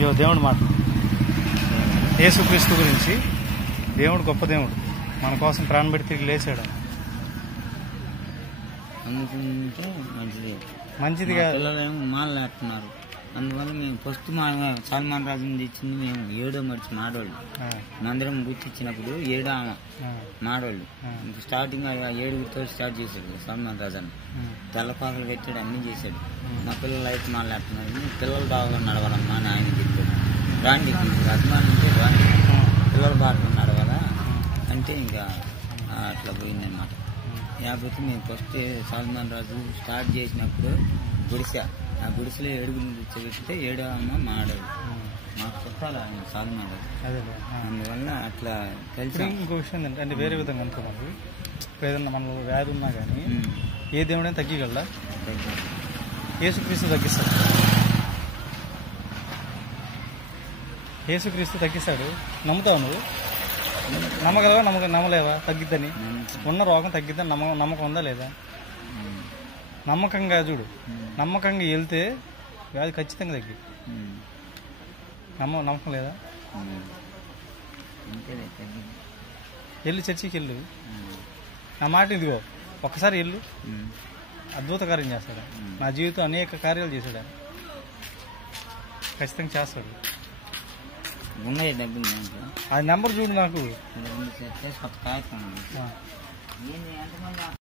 దేవుడు మాట యేసుక్రీస్తు గురించి. దేవుడు గొప్ప దేవుడు, మన కోసం ప్రాణం పెట్టి తిరిగి లేచాడు. మంచిది కాదు, పిల్లలేమో మాలు లేస్తున్నారు. అందువల్ల మేము ఫస్ట్ మా సల్మాన్ రాజుని తెచ్చింది మేము 7వ మర్చి మాడోళ్ళు. మందిరం గుర్తిచ్చినప్పుడు 7వ మాడోళ్ళు. స్టార్టింగ్ 7గురితో స్టార్ట్ చేశాడు సల్మాన్ రాజు అని. తెల్లపాకలు పెట్టాడు, అన్నీ చేశాడు. మా పిల్లలు అయితే మాలు లేస్తున్నారు, పిల్లలు బాగా నడవాలమ్మా అని ఆయన చెప్పాడు. రాండి అభిమానం అంటే రాండి, పిల్లల బాగా నడవాలా అంటే ఇంకా అట్లా పోయిందన్నమాట. లేకపోతే మేము ఫస్ట్ సల్మాన్ రాజు స్టార్ట్ చేసినప్పుడు గుడిసె, ఆ గుడిసెలో 7గురిని కూర్చోబెడితే 7వ మాడోళ్ళు మాకు చెప్పాలి ఆయన సల్మాన్ రాజు. అందువల్ల అట్లా కలిసి. ఇంకో విషయం ఏంటంటే వేరే విధంగా అనుకోమండి, ఏదన్నా మనలో వ్యాధి ఉన్నా కానీ ఏ దేవుడైనా తగ్గగలడా? యేసుక్రీస్తు తగ్గిస్తాడు. యేసుక్రీస్తు తగ్గిస్తాడు. నమ్ముతావు నువ్వు? నమ్మగలవా? నమ్మలేవా తగ్గిద్దని? ఉన్న రోగం తగ్గిద్దని నమ్మకం ఉందా లేదా? నమ్మకంగా చూడు, నమ్మకంగా వెళ్తే వ్యాధి ఖచ్చితంగా తగ్గి. నమ్మకం లేదా? వెళ్ళు, చర్చికి వెళ్ళు. నా మాట ఇదిగో, ఒక్కసారి వెళ్ళు, అద్భుత కార్యం చేస్తాడు. నా జీవితం అనేక కార్యాలు చేశాడు, ఖచ్చితంగా చేస్తాడు. అది నెంబర్ చూడు నాకు.